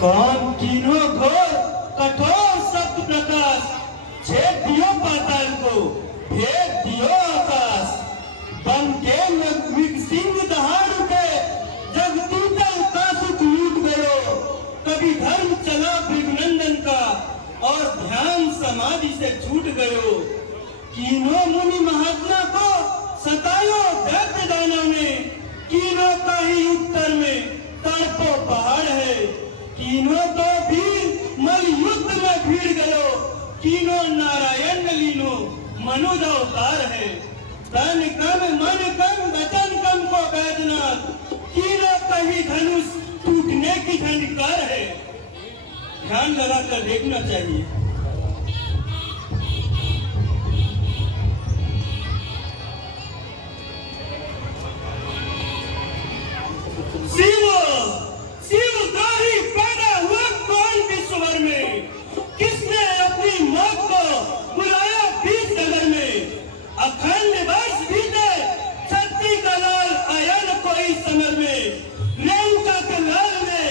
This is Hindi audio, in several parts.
कौन कीनो घोर कठोर शब्द प्रकाश, छेद दियो पाताल को, भेद दियो आकाश। बन के सिंह दहाड़ उठे, जग टूटल कासु टूट गयो। कभी धर्म चला भृगुनंदन का, और ध्यान समाधि से छूट गयो। कीनो मुनि महात्मा को सतायो दैत्य दानव ने, कीनो का ही उत्तर में तड़पो पहाड़ है। कीनो तो भी मल युद्ध में भीड़ गयो, कीनो नारायण लीनो मनुज अवतार है। तन कम मन कम वचन कम को बैजनाथ, कीनो कहीं धनुष टूटने की झनकार है। ध्यान लगाकर देखना चाहिए। शिव द्रोही पैदा हुआ कौन विश्वभर में, किसने अपनी मौत को बुलाया बीच नगर में। अखंड वर्ष बीते छत्ती का लाल आया न कोई समर में, रेणुका के लाल ने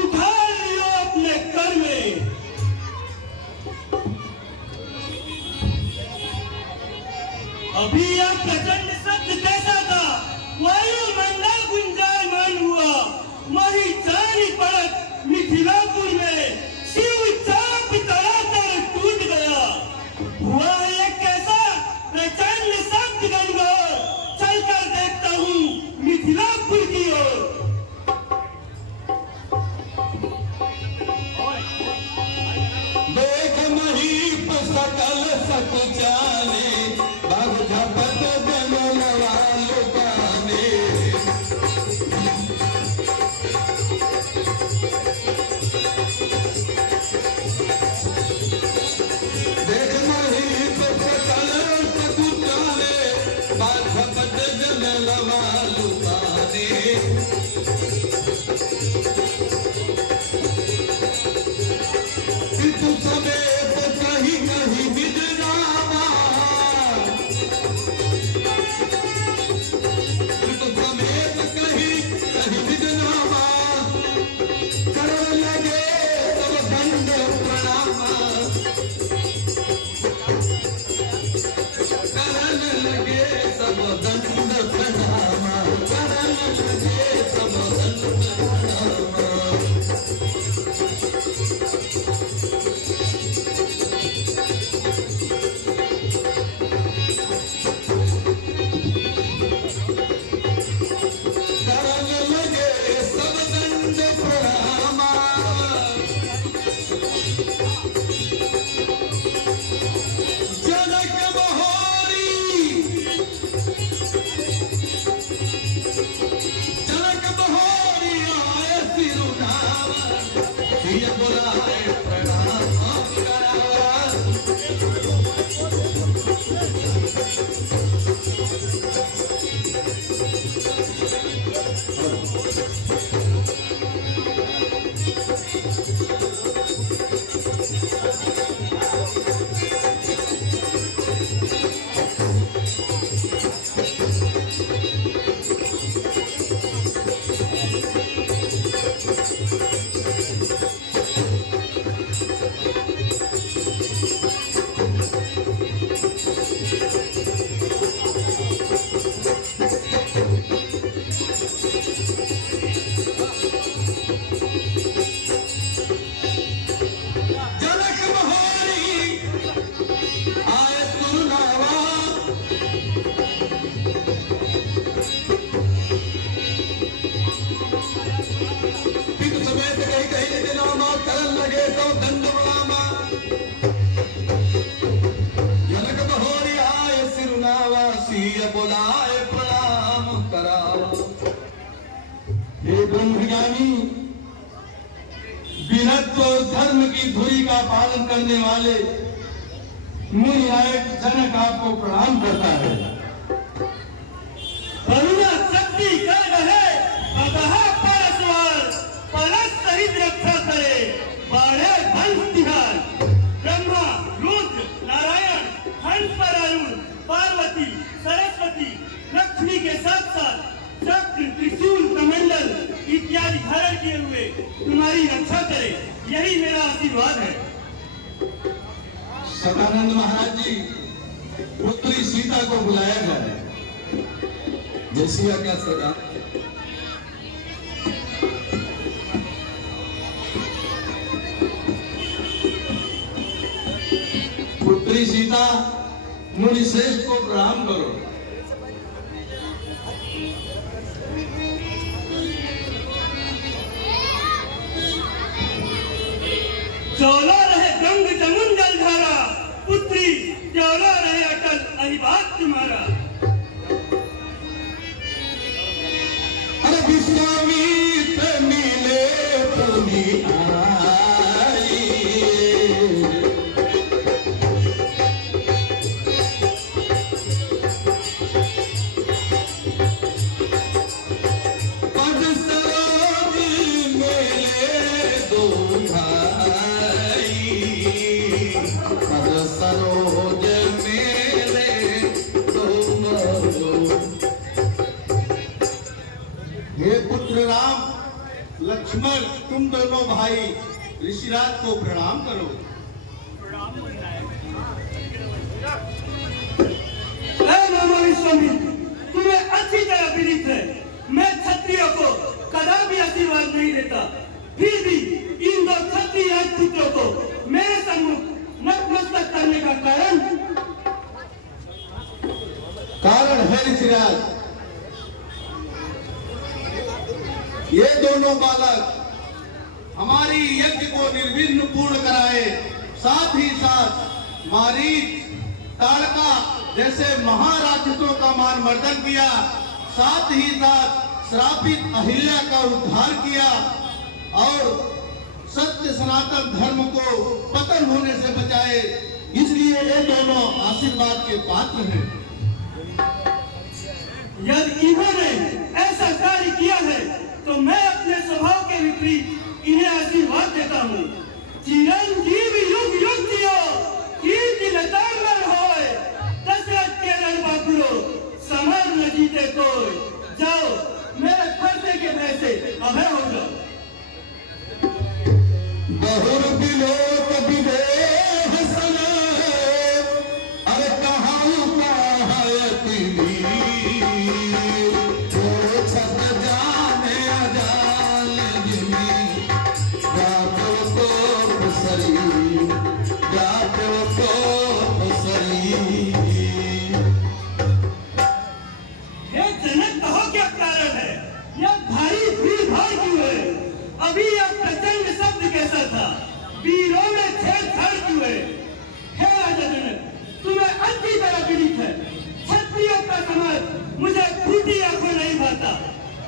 उठा लियो अपने कर में। अभी यह प्रचंड शब्द कैसा था, वायुमंडल गुंजायमान हुआ। मही जानी पड़क मिथिलापुर में, शिव चाप तड़ातड़ टूट गया। हुआ है एक कैसा प्रचंड शब्द गंगोर, चलकर देखता हूँ मिथिलापुर की ओर। देख महीप सकल सत जाने, बाग झपट जमल वालो गाने। देख महीप सकल सत जाने, बाग झपट जमल वालो गाने। तू समेत कहीं कहीं बिजनामा, तू समेत कहीं कहीं बिजनामा, करने लगे सब दंड प्रणामा। करने लगे सब दंड प्रणामा, करने लगे सब दंड प्रणामा। बुलाए प्रणाम कराओ। हे ब्रह्मज्ञानी, वीरत्व और धर्म की धुरी का पालन करने वाले मुनि नायक जनक आपको प्रणाम करता है। करुणा शक्ति कर रहे अगहा परस्वर, परस सहित रक्षा करे बाढ़े हंस तिहार। ब्रह्मा रुद्र नारायण हंस पर अरुण, पार्वती सरस्वती लक्ष्मी के साथ साथ चक्र त्रिशूल कमंडल इत्यादि वेश धारण किए हुए तुम्हारी रक्षा करे, यही मेरा आशीर्वाद है। सदानंद महाराज जी, पुत्री सीता को बुलाया जाए। जैसी क्या सदा पुत्री सीता, मुनि श्रेष्ठ को प्रणाम करो। चौला रहे गंग जमुन जलधारा, पुत्री चौला रहे अटल अहिबात तुम्हारा। अरे विश्वामित्र मिले पुनि आई, पद सरोज मिले दो भाई, पद सरोज मेरे दो। हे पुत्र राम, लक्ष्मण, तुम दोनों भाई ऋषिराज को प्रणाम करो। मामा विश्वामित्र, तुम्हें अच्छी तरह विदित है मैं क्षत्रियों को कदापि आशीर्वाद नहीं देता, फिर भी इन दो क्षत्रिय पुत्रों को मेरे सम्मुख नतमस्तक करने का कारण है ऋषिराज, ये दोनों बालक हमारी यज्ञ को निर्विघ्न पूर्ण कराए, साथ ही साथ मारीच, ताड़का जैसे महाराक्षसों का मान मर्दन किया, साथ ही साथ श्रापित अहिल्या का उद्धार किया और सत्य सनातन धर्म को पतन होने से बचाए, इसलिए ये दोनों आशीर्वाद के पात्र हैं। यदि इन्होंने ऐसा कार्य किया है तो मैं अपने स्वभाव के विपरीत इन्हें आशीर्वाद देता हूँ। चिरंजीवी युग युग जियो, कीर्ति लतांबर होए, दशरथ के रण बाबुलो, समर न जीते कोई। जाओ, मेरे खर्चे के भय से अभय हो जाओ। बहुर बिलोक विदेह सने, अरे कहाँ पाहयति तो छत जाने अजाल जिमी, गातो को सरी, गातो को सरी। हे जनक, कहो क्या कारण है? यह भारी भीड़ भाड़ क्यों है? अभी यह प्रचंड शब्द कैसा था? वीरों में छेड़छाड़ क्यों है? हे राजा जनक, तुम्हें अच्छी तरह विदित है क्षत्रियों का समाज मुझे फूटी आंखों नहीं भाता,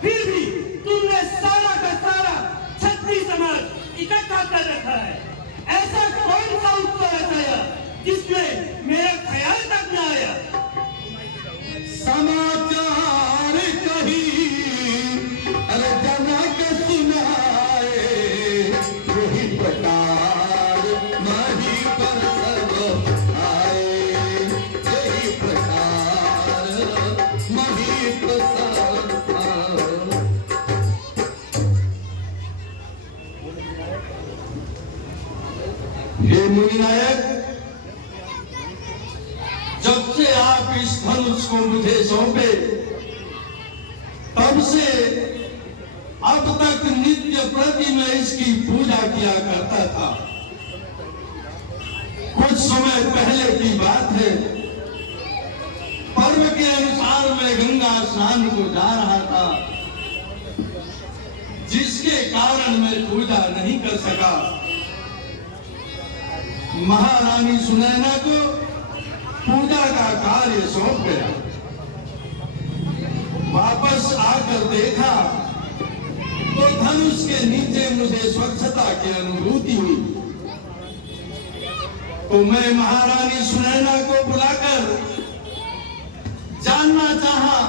फिर भी तुमने सारा का सारा क्षत्रिय समाज इकट्ठा कर रखा है। ऐसा कौन सा उत्सव रचाया जिसमें मेरा ख्याल तक न आया? समाचार कही अरे जनक सुनाए, वही प्रकार मही पर सब आए, यही प्रकार मही पर सब आए। हे मुनिनायक, जब से आप इस धनुष को मुझे सौंपे, तब से अब तक नित्य प्रति मैं इसकी पूजा किया करता था। कुछ समय पहले की बात है, पर्व के अनुसार मैं गंगा स्नान को जा रहा था, जिसके कारण मैं पूजा नहीं कर सका। महारानी सुनैना को पूजा का कार्य सौंप गया। वापस आकर देखा तो धनुष के नीचे मुझे स्वच्छता की अनुभूति हुई। तो मैं महारानी सुनैना को बुलाकर जानना चाहा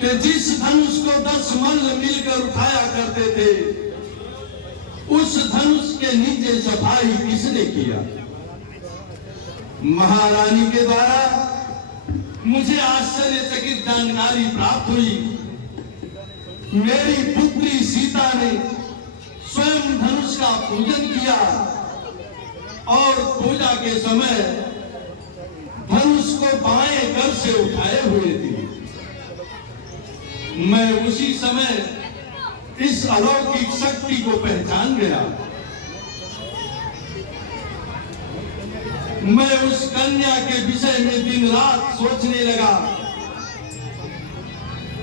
कि जिस धनुष को 10 मल्ल मिलकर उठाया करते थे, उस धनुष के नीचे सफाई किसने किया। महारानी के द्वारा मुझे आश्चर्यचकित जानकारी प्राप्त हुई मेरी पुत्री सीता ने स्वयं धनुष का पूजन किया और पूजा के समय धनुष को बाएं कर से उठाए हुए थी। मैं उसी समय इस अलौकिक शक्ति को पहचान गया। मैं उस कन्या के विषय में दिन रात सोचने लगा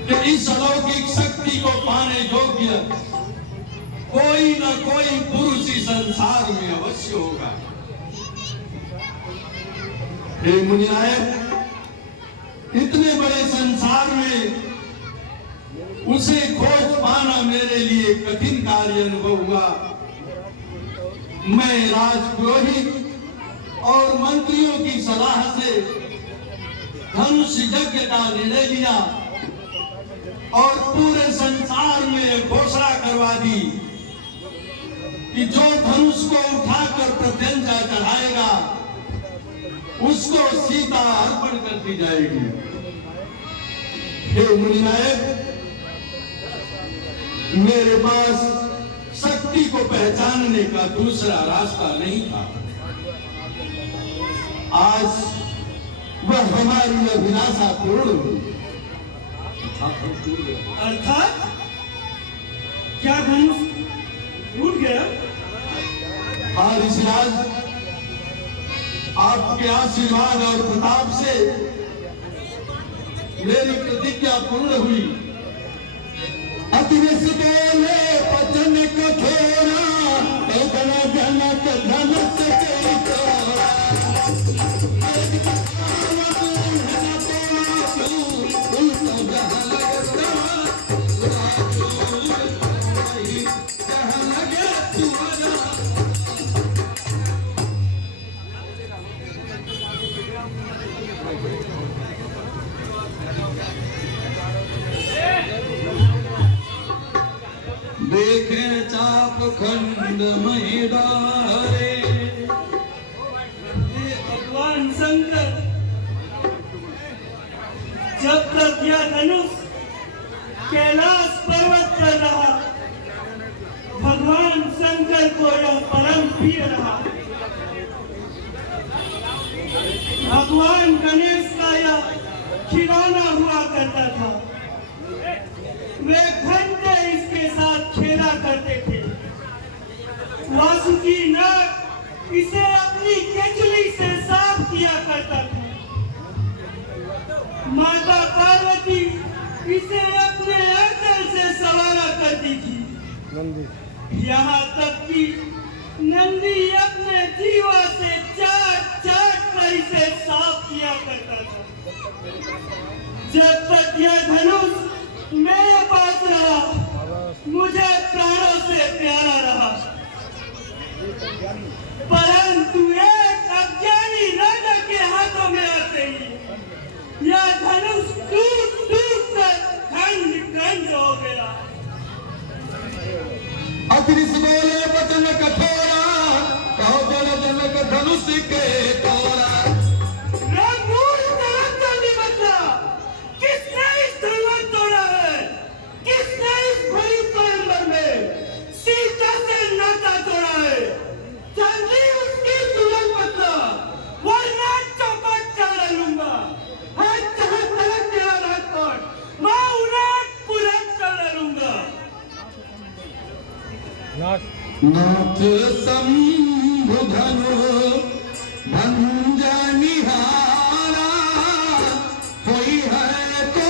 कि इस अलौकिक शक्ति को पाने योग्य कोई न कोई पुरुष इस संसार में अवश्य होगा। हे मुनिनायक, इतने बड़े संसार में उसे खोज पाना मेरे लिए कठिन कार्य अनुभव हुआ। मैं राजपुरोहित और मंत्रियों की सलाह से धनुष यज्ञ का निर्णय लिया और पूरे संसार में घोषणा करवा दी कि जो धनुष को उठाकर प्रत्यंचा चढ़ाएगा उसको सीता अर्पण कर दी जाएगी। हे मुनिनायक, मेरे पास शक्ति को पहचानने का दूसरा रास्ता नहीं था। आज वह हमारी अभिलाषा पूर्ण हुई। अर्थात क्या धनुष टूट गया? हाँ ऋषिराज, आपके आशीर्वाद और प्रताप से मेरी प्रतिज्ञा पूर्ण हुई। अतिरिक्त पतन कठोरा जनक धनुष देखे चाप खंड महिडारे। भगवान शंकर, जब तक यह धनुष कैलाश पर्वत पर रहा, भगवान शंकर को यह परम प्रिय रहा। भगवान गणेश का यह खिलौना हुआ करता था। वे घंटे इसके साथ खेला करते थे। वासुकी नाग इसे अपनी केचुली से साफ किया करता था। माता पार्वती इसे अपने अंचल से सवारा करती थी। यहाँ तक कि नंदी अपने जीवा से चाट चाट कर इसे साफ किया करता था। जब तक यह धनुष मेरे पास रहा, मुझे प्राणों से प्यारा रहा। परंतु एक अज्ञानी राजा के हाथों में आते ही यह धनुष टूट टूट कर खंड खंड हो गया। अतिरिक्त बोले वचन कठोरा, कहो बड़ा जनक धनुष के तोरा। किसने इस धनुष तोड़ा है? किसने इस भरी स्वयंवर में सीता से नाता तोड़ा है? जल्दी उसकी दुल्हन बदला, वरना चौपट कर लूंगा। है जहां तलक तेरा राजकोट, मैं उलट पुलट कर लूंगा। नाथ शंभु धनु भंजनिहारा, कोई है तो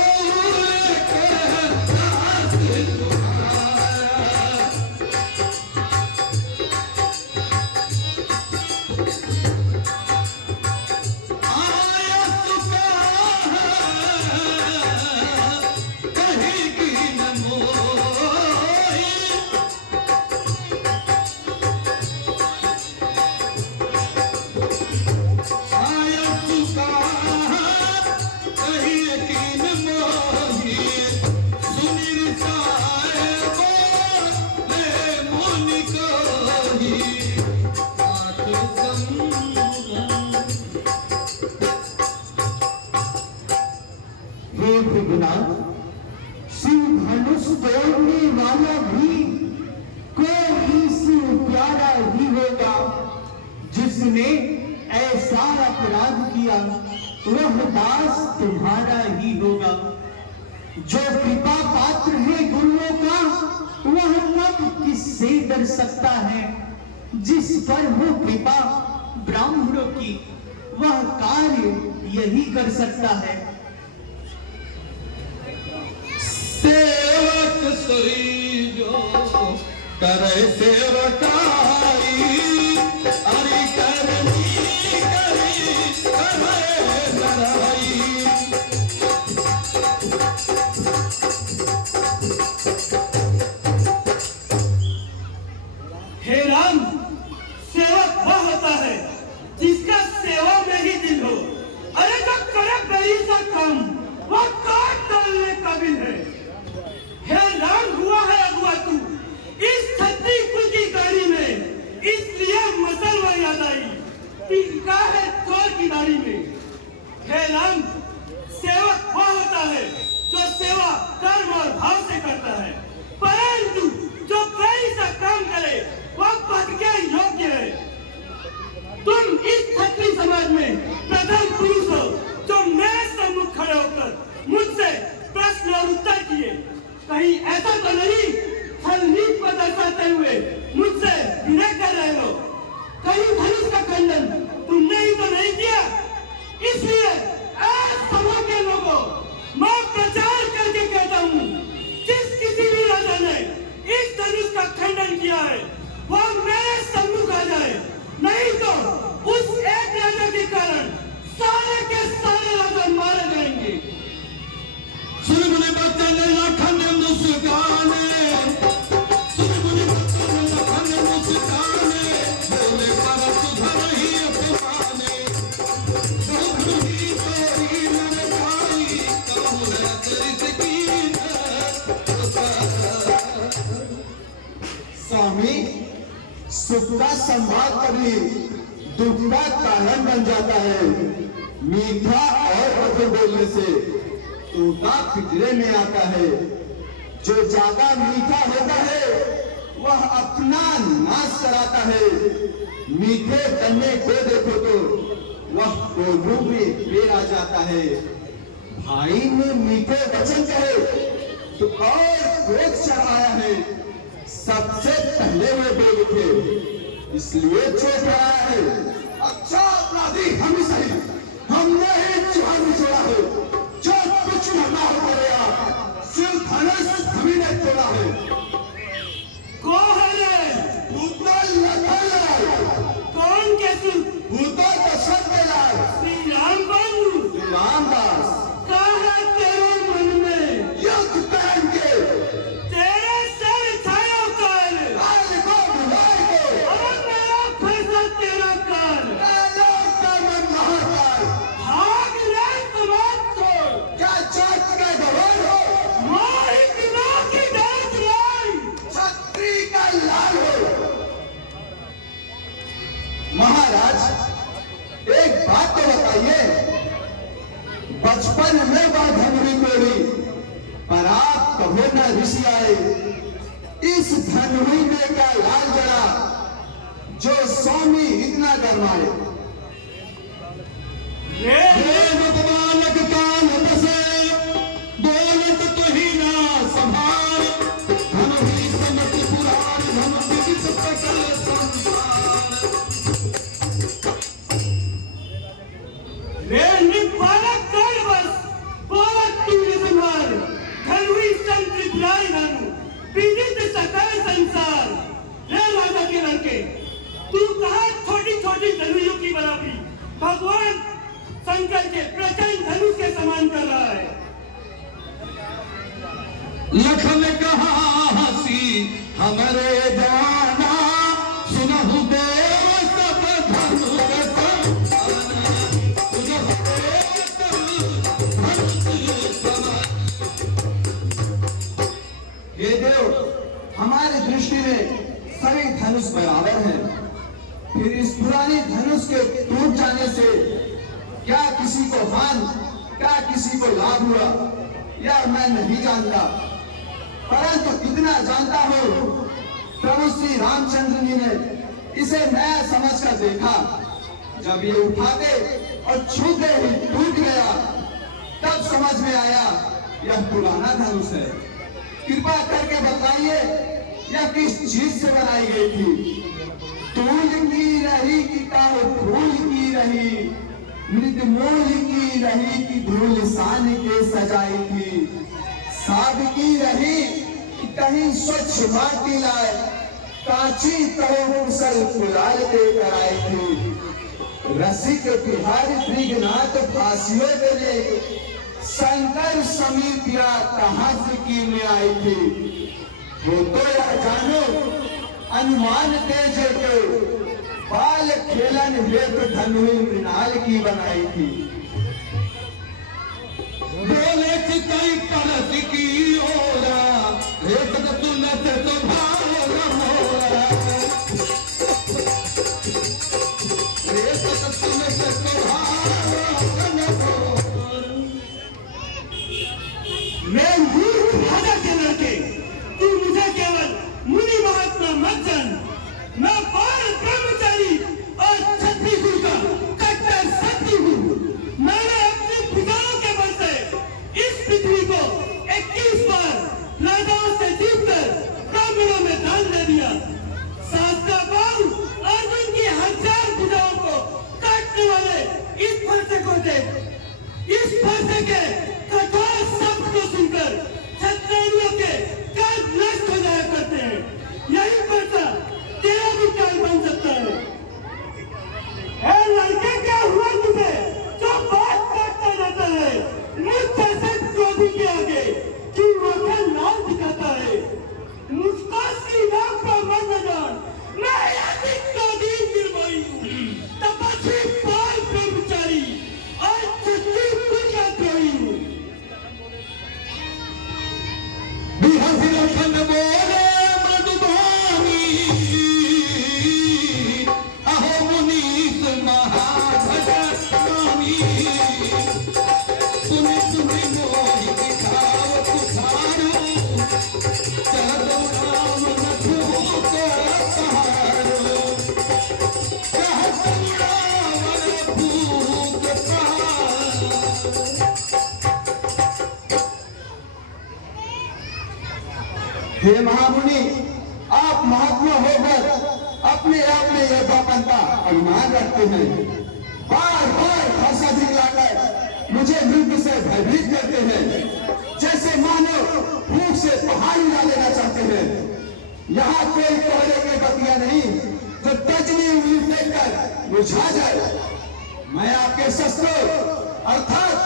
शिव धनुष तोड़ वाला भी कोई यीशु प्यारा ही होगा। जिसने ऐसा अपराध किया वह दास तुम्हारा ही होगा। जो कृपा पात्र है गुरुओं का वह तब किससे डर सकता है। जिस पर हो कृपा ब्राह्मणों की वह कार्य यही कर सकता है। सेवक सोई जो करे सेवकाई, अरे करनी करी करे लड़ाई। हे राम, सेवक वह होता है जिसका सेवा में ही दिल हो। अरे जो करे बड़ी सा काम वह काट डालने काबिल है। हे राम, हुआ है अगुआ तू इस छत्री कुल की गाड़ी में, इसलिए मसलवा याद आई तिनका है चोर की दाढ़ी में। हे राम, सेवक वह होता है जो सेवा कर्म और भाव से करता है, परंतु जो बड़ी सा काम करे वह पद के योग्य है। तुम इस छत्री समाज में प्रथम पुरुष हो जो मेरे सम्मुख खड़े होकर मुझसे प्रश्न और उत्तर किए। कहीं ऐसा तो नहीं छलनीत को दर्शाते हुए मुझसे विनय कर रहे हो? कहीं धनुष का खंडन तुमने ही तो नहीं किया। इसलिए सभा के लोगों, मैं प्रचार करके कहता हूँ, जिस किसी भी राजा ने इस धनुष का खंडन किया है वह मेरे सम्मुख आ जाए, नहीं तो उस एक राजा के कारण सारे के सारे राजा मारे जाएंगे। सुनमुनि बच्चन लखन मुस्काने, सुनमुनि बच्चन लखन मुस्काने, बोले पर सुधर ही अपमाने। सुधर ही तेरी नरकाई, कहूँ न तेरी कीन। स्वामी, सुख का संवाद कभी दुख का कारण बन जाता है। मीठा और मधुर बोलने से तोता पिंजरे में आता है। जो ज्यादा मीठा होता है वह अपना नाश कराता है। मीठे गन्ने को देखो तो वह कोल्हू में पेड़ आ जाता है। भाई ने मीठे वचन कहे तो और क्रोध चढ़ाया है। सबसे पहले वे बोल उठे, इसलिए चोट आया है। अच्छा अपराधी हम ही सही, हमने ही जान छोड़ा है। जो कुछ करना हो करेगा, सिर्फ धनुष हम ही ने तोड़ा है। कौन है? उत्तर लखन। कौन कैसे? उत्तर दशरथ के लाल श्री राम बंधु रामदास। कहा तेरे मन में युद्ध करेंगे तेरे सर छाया काल, काल को बुलाए को, और मेरा फैसला तेरा काल। कालों का मन महाकाल। भाग ले समाज छोड़, क्या जात का गवार हो, मोहित नाव की डांट लाई। छत्री का लाल हो। महाराज, एक बात तो बताइए, बचपन में वह धनुरी तोड़ी, पर आप कहो न ऋषि आए। इस धनुरी में क्या लाल जला जो स्वामी इतना गरमाए। बालक कान बसे, दौलत तो ही ना संभाल। धन ही समत पुराण, धन विदित सकल संसार। रे निपालक काल बस, बालक तू निसंभाल। धनुई संत लाई धनु, विदित सकल संसार। रे राजा के लड़के, तू कहा छोटी छोटी धनुइयों की बराबरी भगवान शंकर के प्रचंड धनुष के समान कर रहा है। लखन कहा हंसी हमरे जाना, सुनहु देव सब धनुष समान। सुनहु देव सब धनुष समान। हे देव, हमारी दृष्टि में सभी धनुष बराबर हैं। फिर इस पुराने धनुष के टूट जाने से क्या किसी को हानि, क्या किसी को लाभ हुआ, यह मैं नहीं जानता। परंतु कितना जानता हूँ, प्रभु श्री रामचंद्र जी ने इसे नया समझ कर देखा। जब ये उठाते और छूते ही टूट गया, तब समझ में आया यह पुराना धनुष है। कृपा करके बताइए यह किस चीज से बनाई गई थी? तूल की रही कि काहे फूल की रही, मृदमूल की रही कि धूल सान के सजाई थी। साद की रही कि कहीं स्वच्छ माटी लाए, कांची तहो कुशल कुलाल देकर आई थी। रसिक बिहारी त्रिगनाथ फांसियों पे ले, शंकर समितिया कहाँ से की में आई थी। वो तो यह जानो अनुमान तेज के, बाल खेलन हेतु धनु मृणाल की बनाई थी। बोले कि कई परस की ओरा, एक तुलत तो भाव मोरा, एक तुलत तो भाव मोरा। मैं मूर्ख भागा के लड़के, तू मुझे केवल मुनि महात्मा मत जान। मैं बाल ब्रह्मचारी और छत्तीसगढ़ का कट्टर सत्य हूँ। मैंने अपनी भुजाओं के बल से इस पृथ्वी को 21 बार राजाओं से जीतकर ब्राह्मणों में दान दे दिया। शास्त्राबाहु अर्जुन की 1000 भुजाओं को काटने वाले इस फरसे को देख। इस फरसे के कठोर शब्द को सुनकर क्षत्रियों के कान नष्ट हो जाया करते हैं। यही फरसा तेरा भी काल बन सकता है। लड़के क्या हुआ तुझे जो बात करता रहता है? मुझ जैसे क्रोधी के आगे क्यों आंखें लाल दिखाता है? मुझको सीधा का मन न जान, मैं अति क्रोधी निर्भय हूँ, तपस्वी बाल ब्रह्मचारी और छत्तीसगढ़ का द्रोही हूँ। बोले मधुबानी, अहो मुनीस महाभटकामी, तुम्हें मोहि दिखाओ पुकारो, चलो राम रघु को सहारो, कहत रावण भूत हे महामुनि, आप महात्मा होकर अपने आप में यह बापन का अभिमान रखते हैं। बार बार फरसा दिखलाकर मुझे मृत्यु से भयभीत करते हैं, जैसे मानो भूख से पहाड़ उड़ा लेना चाहते हैं। यहाँ कोई कोहरे के बतिया नहीं जो तजनी उंगली देखकर मुझा जाए। मैं आपके शस्त्रों अर्थात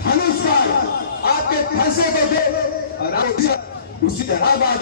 धनुष का आपके फरसे को दे और उसी तरह बात